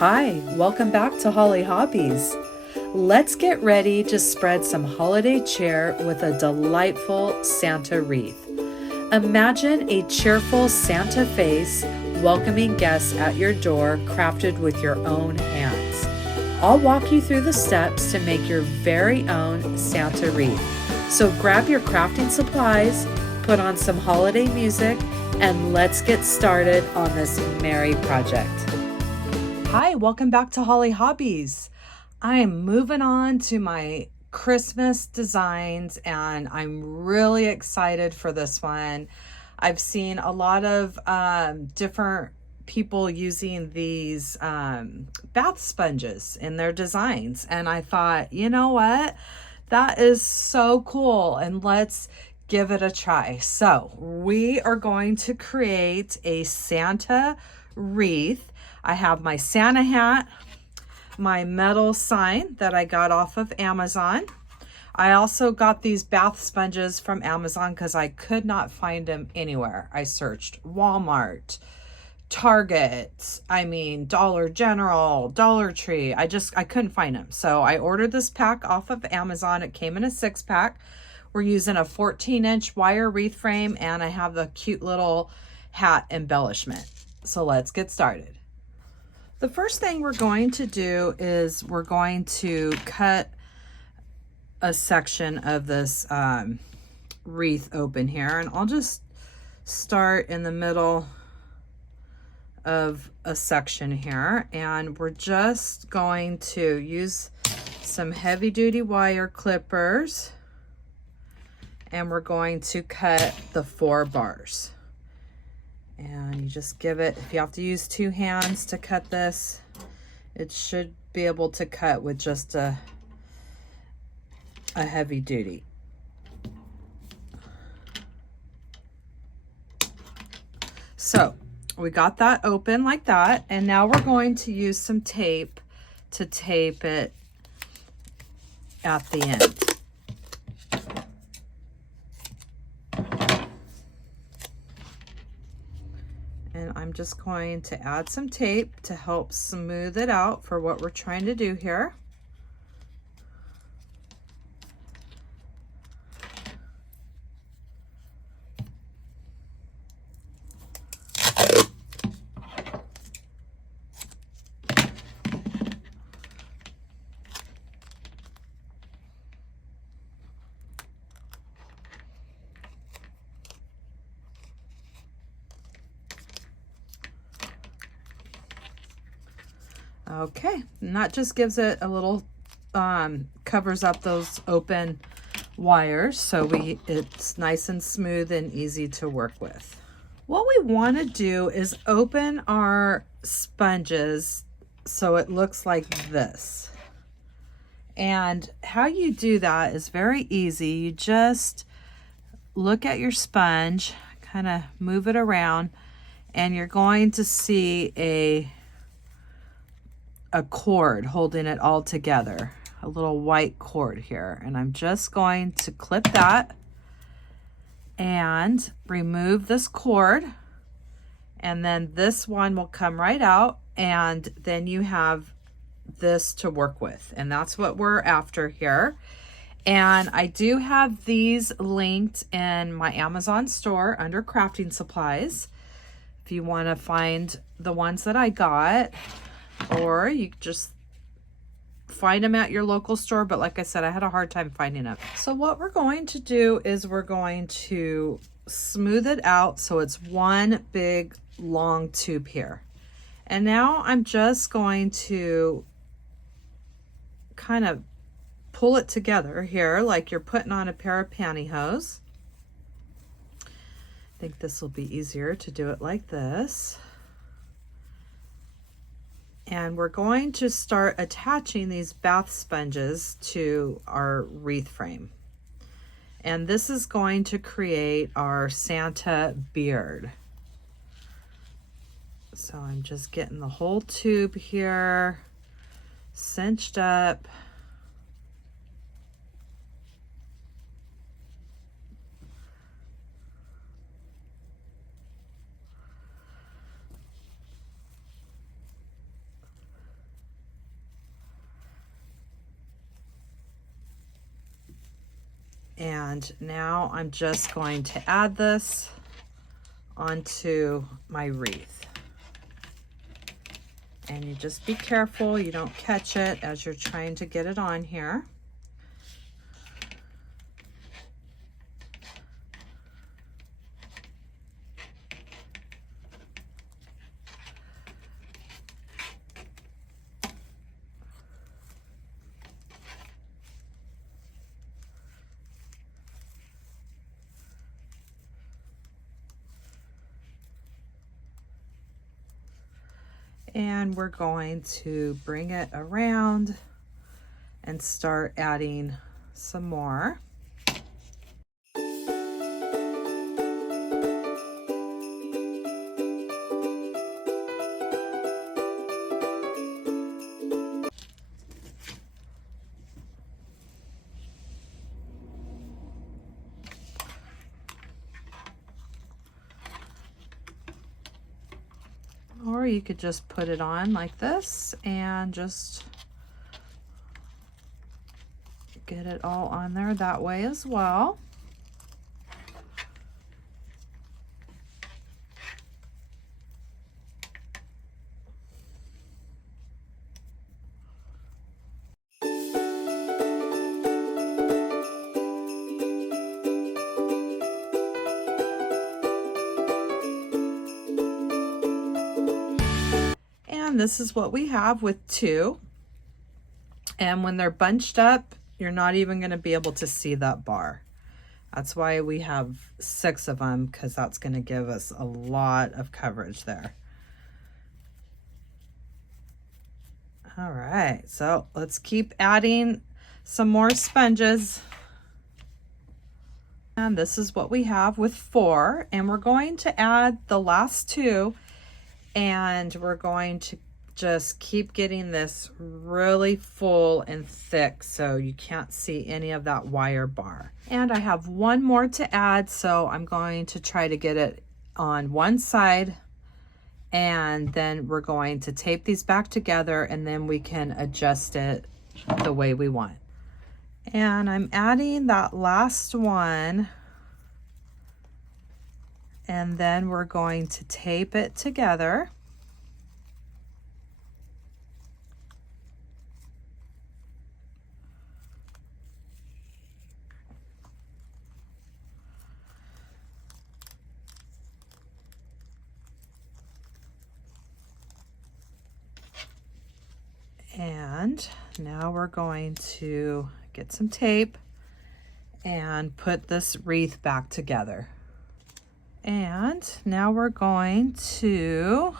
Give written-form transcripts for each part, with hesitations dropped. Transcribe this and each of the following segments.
Hi, welcome back to Hollie Hobbies. Let's get ready to spread some holiday cheer with a delightful Santa wreath. Imagine a cheerful Santa face welcoming guests at your door, crafted with your own hands. I'll walk you through the steps to make your very own Santa wreath. So grab your crafting supplies, put on some holiday music, and let's get started on this merry project. Hi, welcome back to Hollie Hobbies. I'm moving on to my Christmas designs and I'm really excited for this one. I've seen a lot of different people using these bath sponges in their designs, and I thought, you know what? That is so cool, and let's give it a try. So we are going to create a Santa wreath. I have my Santa hat, my metal sign that I got off of Amazon. I also got these bath sponges from Amazon because I could not find them anywhere. I searched Walmart, Target, Dollar General, Dollar Tree. I couldn't find them. So I ordered this pack off of Amazon. It came in a 6-pack. We're using a 14-inch wire wreath frame, and I have the cute little hat embellishment. So let's get started. The first thing we're going to do is we're going to cut a section of this wreath open here, and I'll just start in the middle of a section here, and we're just going to use some heavy-duty wire clippers, and we're going to cut the 4 bars. And you just give it, if you have to use 2 hands to cut this, it should be able to cut with just a heavy duty. So we got that open like that, and now we're going to use some tape to tape it at the end. And I'm just going to add some tape to help smooth it out for what we're trying to do here. Okay, and that just gives it a little, covers up those open wires so it's nice and smooth and easy to work with. What we want to do is open our sponges so it looks like this. And how you do that is very easy. You just look at your sponge, kind of move it around, and you're going to see a cord holding it all together, a little white cord here, and I'm just going to clip that and remove this cord, and then this one will come right out, and then you have this to work with, and that's what we're after here. And I do have these linked in my Amazon store under crafting supplies if you want to find the ones that I got, or you just find them at your local store, but like I said, I had a hard time finding them. So what we're going to do is we're going to smooth it out so it's one big long tube here. And now I'm just going to kind of pull it together here like you're putting on a pair of pantyhose. I think this will be easier to do it like this. And we're going to start attaching these bath sponges to our wreath frame. And this is going to create our Santa beard. So I'm just getting the whole tube here cinched up. And now I'm just going to add this onto my wreath. And you just be careful you don't catch it as you're trying to get it on here. And we're going to bring it around and start adding some more. Or you could just put it on like this and just get it all on there that way as well. And this is what we have with 2. And when they're bunched up, you're not even going to be able to see that bar. That's why we have 6 of them, because that's going to give us a lot of coverage there. All right, so let's keep adding some more sponges. And this is what we have with 4. And we're going to add the last 2. And we're going to just keep getting this really full and thick so you can't see any of that wire bar. And I have 1 more to add, so I'm going to try to get it on one side, and then we're going to tape these back together, and then we can adjust it the way we want. And I'm adding that last one, and then we're going to tape it together. And now we're going to get some tape and put this wreath back together. And now we're going to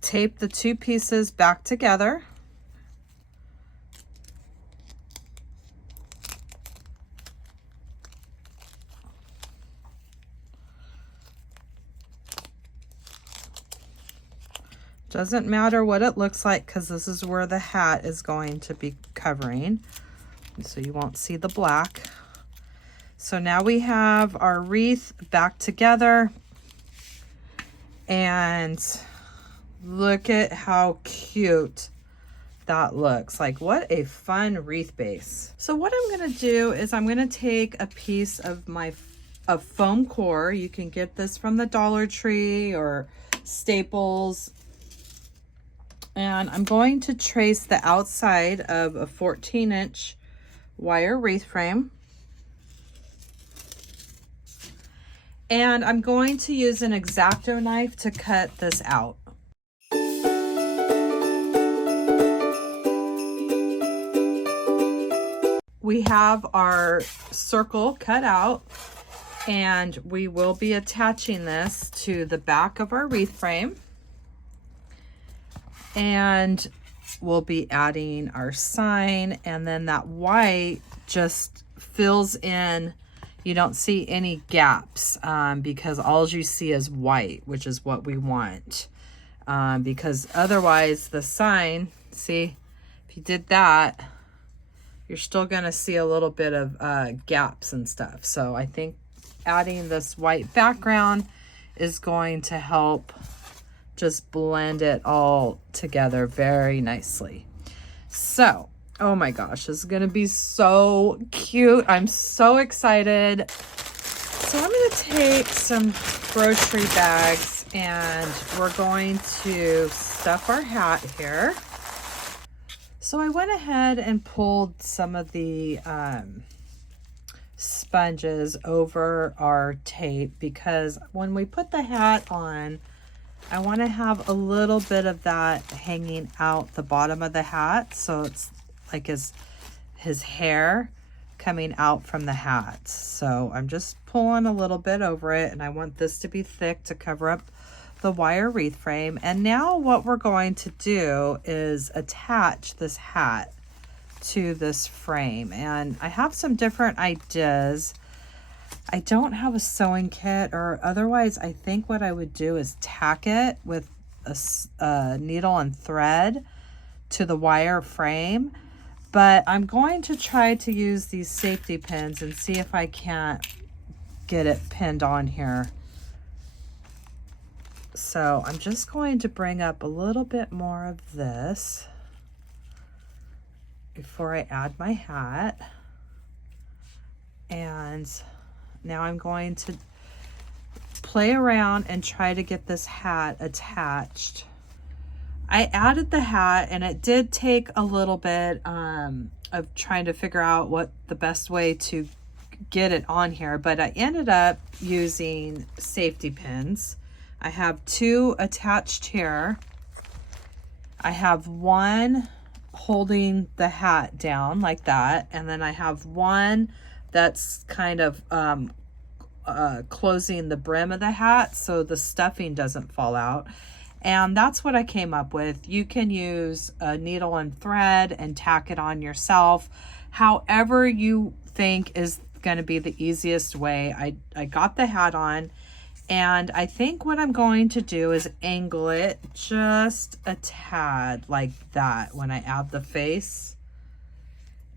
tape the 2 pieces back together. Doesn't matter what it looks like, because this is where the hat is going to be covering, so you won't see the black. So now we have our wreath back together, and look at how cute that looks. Like, what a fun wreath base. So what I'm going to do is I'm going to take a piece of my foam core. You can get this from the Dollar Tree or Staples. And I'm going to trace the outside of a 14-inch wire wreath frame. And I'm going to use an X-Acto knife to cut this out. We have our circle cut out, and we will be attaching this to the back of our wreath frame. And we'll be adding our sign, and then that white just fills in. You don't see any gaps because all you see is white, which is what we want. Because otherwise the sign, see, if you did that, you're still gonna see a little bit of gaps and stuff. So I think adding this white background is going to help just blend it all together very nicely. So Oh my gosh, this is gonna be so cute. I'm so excited. So I'm gonna take some grocery bags and we're going to stuff our hat here. So I went ahead and pulled some of the sponges over our tape because when we put the hat on, I want to have a little bit of that hanging out the bottom of the hat, so it's like his hair coming out from the hat. So I'm just pulling a little bit over it, and I want this to be thick to cover up the wire wreath frame. And now what we're going to do is attach this hat to this frame, and I have some different ideas. I don't have a sewing kit, or otherwise I think what I would do is tack it with a needle and thread to the wire frame, but I'm going to try to use these safety pins and see if I can't get it pinned on here. So I'm just going to bring up a little bit more of this before I add my hat. And now I'm going to play around and try to get this hat attached. I added the hat, and it did take a little bit of trying to figure out what the best way to get it on here, but I ended up using safety pins. I have 2 attached here. I have one holding the hat down like that, and then I have one that's kind of closing the brim of the hat so the stuffing doesn't fall out. And that's what I came up with. You can use a needle and thread and tack it on yourself, however you think is going to be the easiest way. I got the hat on, and I think what I'm going to do is angle it just a tad like that when I add the face.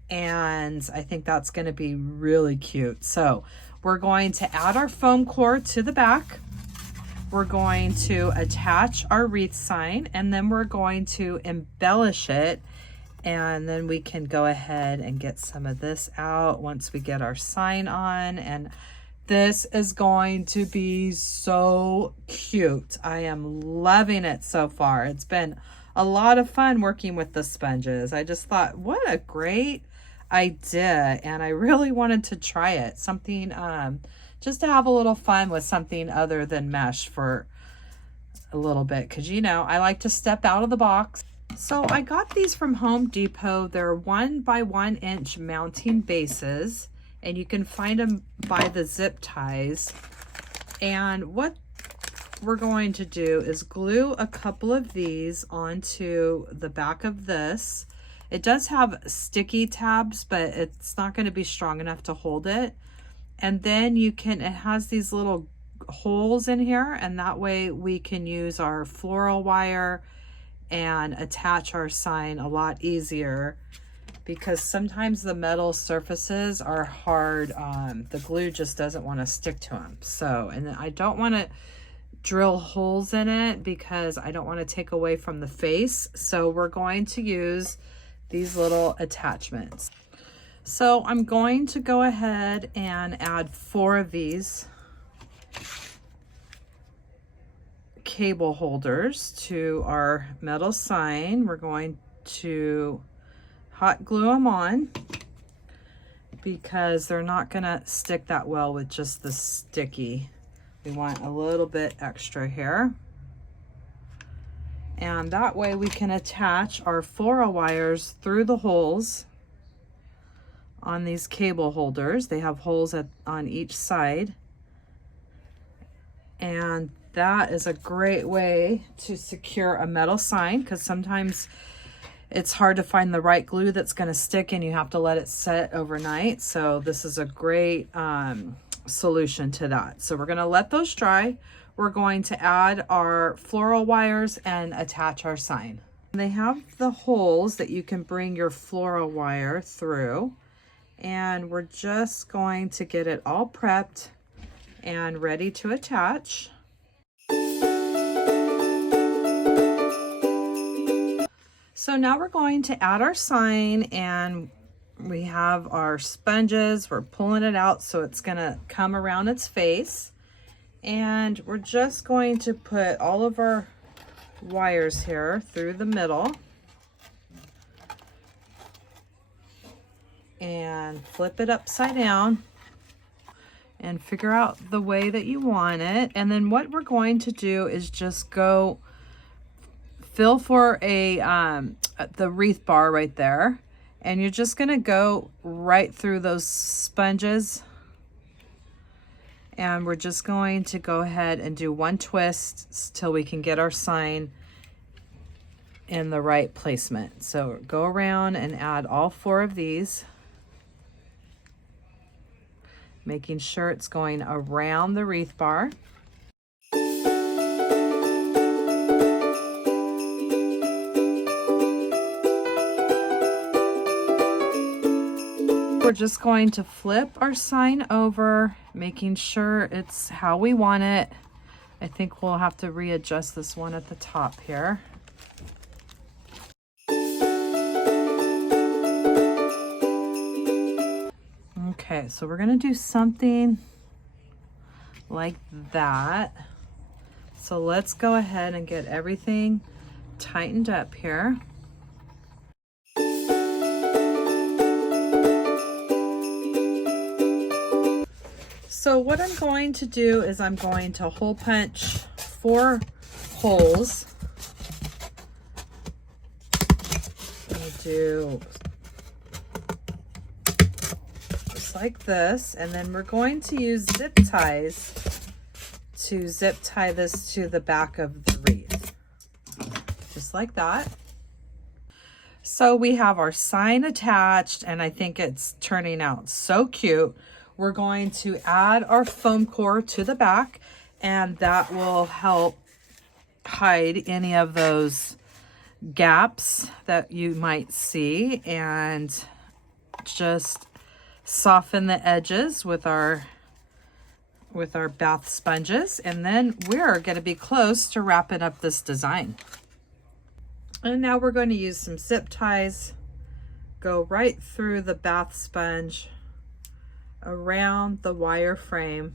And I think that's going to be really cute. So we're going to add our foam core to the back. We're going to attach our wreath sign, and then we're going to embellish it. And then we can go ahead and get some of this out once we get our sign on. And this is going to be so cute. I am loving it so far. It's been a lot of fun working with the sponges. I just thought, what a great idea, and I really wanted to try it. Something just to have a little fun with something other than mesh for a little bit, because you know I like to step out of the box. So I got these from Home Depot. They're 1 by 1 inch mounting bases, and you can find them by the zip ties. And what we're going to do is glue a couple of these onto the back of this. It does have sticky tabs, but it's not going to be strong enough to hold it. And then it has these little holes in here, and that way we can use our floral wire and attach our sign a lot easier, because sometimes the metal surfaces are hard. The glue just doesn't want to stick to them. So, and then I don't want to drill holes in it because I don't want to take away from the face. So we're going to use these little attachments. So I'm going to go ahead and add 4 of these cable holders to our metal sign. We're going to hot glue them on because they're not going to stick that well with just the sticky. We want a little bit extra here. And that way we can attach our floral wires through the holes on these cable holders. They have holes on each side. And that is a great way to secure a metal sign, because sometimes it's hard to find the right glue that's going to stick and you have to let it set overnight. So this is a great solution to that. So we're going to let those dry. We're going to add our floral wires and attach our sign. They have the holes that you can bring your floral wire through, and we're just going to get it all prepped and ready to attach. So now we're going to add our sign, and we have our sponges. We're pulling it out so it's gonna come around its face. And we're just going to put all of our wires here through the middle. And flip it upside down and figure out the way that you want it. And then what we're going to do is just go fill for a the wreath bar right there, and you're just gonna go right through those sponges, and we're just going to go ahead and do one twist till we can get our sign in the right placement. So go around and add all 4 of these, making sure it's going around the wreath bar. We're just going to flip our sign over, making sure it's how we want it. I think we'll have to readjust this one at the top here. Okay, so we're gonna do something like that. So let's go ahead and get everything tightened up here. So what I'm going to do is I'm going to hole punch 4 holes. I'm going to do just like this, and then we're going to use zip ties to zip tie this to the back of the wreath, just like that. So we have our sign attached, and I think it's turning out so cute. We're going to add our foam core to the back, and that will help hide any of those gaps that you might see, and just soften the edges with our bath sponges. And then we're going to be close to wrapping up this design. And now we're going to use some zip ties, go right through the bath sponge, around the wire frame,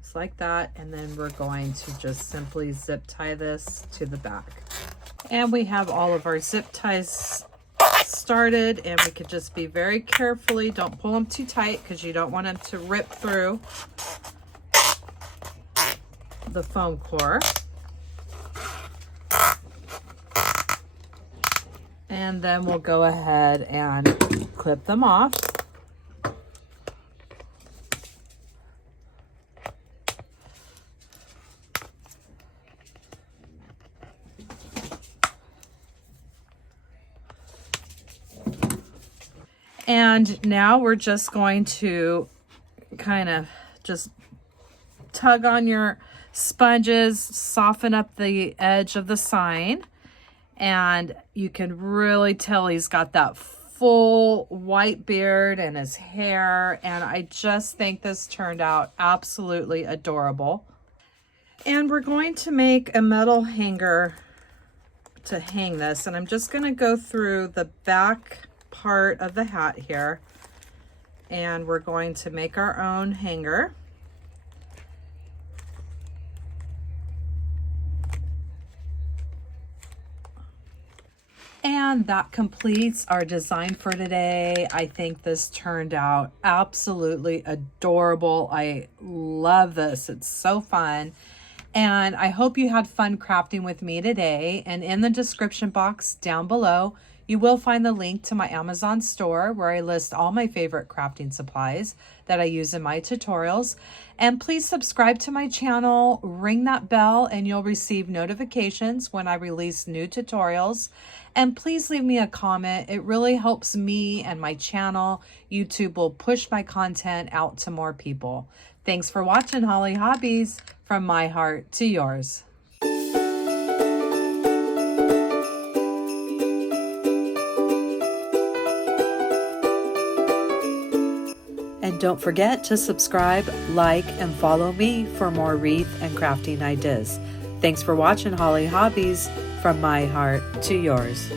just like that. And then we're going to just simply zip tie this to the back. And we have all of our zip ties started, and we could just be very carefully, don't pull them too tight because you don't want them to rip through the foam core. And then we'll go ahead and clip them off. And now we're just going to kind of just tug on your sponges, soften up the edge of the sign. And you can really tell he's got that full white beard and his hair. And I just think this turned out absolutely adorable. And we're going to make a metal hanger to hang this. And I'm just going to go through the back part of the hat here. And we're going to make our own hanger. And that completes our design for today. I think this turned out absolutely adorable. I love this. It's so fun. And I hope you had fun crafting with me today. And in the description box down below, you will find the link to my Amazon store where I list all my favorite crafting supplies that I use in my tutorials. And please subscribe to my channel, ring that bell, and you'll receive notifications when I release new tutorials. And please leave me a comment. It really helps me and my channel. YouTube will push my content out to more people. Thanks for watching, Hollie Hobbies, from my heart to yours. And don't forget to subscribe, like, and follow me for more wreath and crafting ideas. Thanks for watching Hollie Hobbies, from my heart to yours.